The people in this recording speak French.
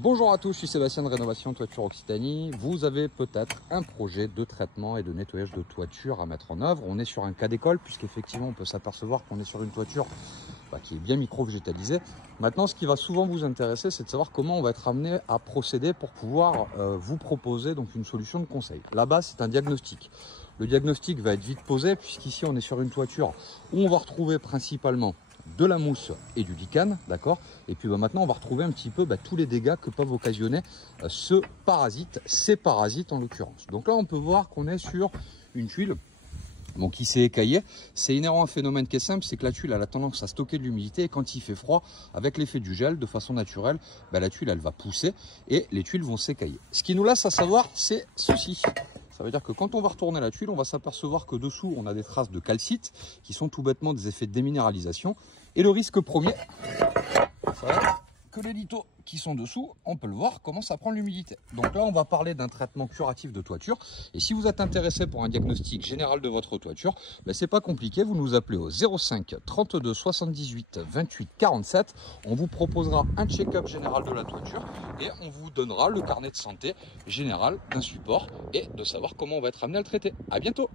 Bonjour à tous, je suis Sébastien de Rénovation Toiture Occitanie. Vous avez peut-être un projet de traitement et de nettoyage de toiture à mettre en œuvre. On est sur un cas d'école puisqu'effectivement on peut s'apercevoir qu'on est sur une toiture qui est bien micro-végétalisée. Maintenant, ce qui va souvent vous intéresser, c'est de savoir comment on va être amené à procéder pour pouvoir vous proposer donc une solution de conseil. Là-bas, c'est un diagnostic. Le diagnostic va être vite posé puisqu'ici on est sur une toiture où on va retrouver principalement de la mousse et du lichen, d'accord. Et puis maintenant on va retrouver un petit peu tous les dégâts que peuvent occasionner ces parasites en l'occurrence. Donc là on peut voir qu'on est sur une tuile qui s'est écaillée. C'est inhérent à un phénomène qui est simple, c'est que la tuile a la tendance à stocker de l'humidité et quand il fait froid, avec l'effet du gel, de façon naturelle, la tuile elle va pousser et les tuiles vont s'écailler. Ce qui nous laisse à savoir, c'est ceci. Ça veut dire que quand on va retourner la tuile, on va s'apercevoir que dessous, on a des traces de calcite qui sont tout bêtement des effets de déminéralisation. Et le risque premier, ça va être que les lithos qui sont dessous, on peut le voir, commencent à prendre l'humidité. Donc là, on va parler d'un traitement curatif de toiture. Et si vous êtes intéressé pour un diagnostic général de votre toiture, c'est pas compliqué, vous nous appelez au 05 32 78 28 47. On vous proposera un check-up général de la toiture et on vous donnera le carnet de santé général d'un support et de savoir comment on va être amené à le traiter. À bientôt!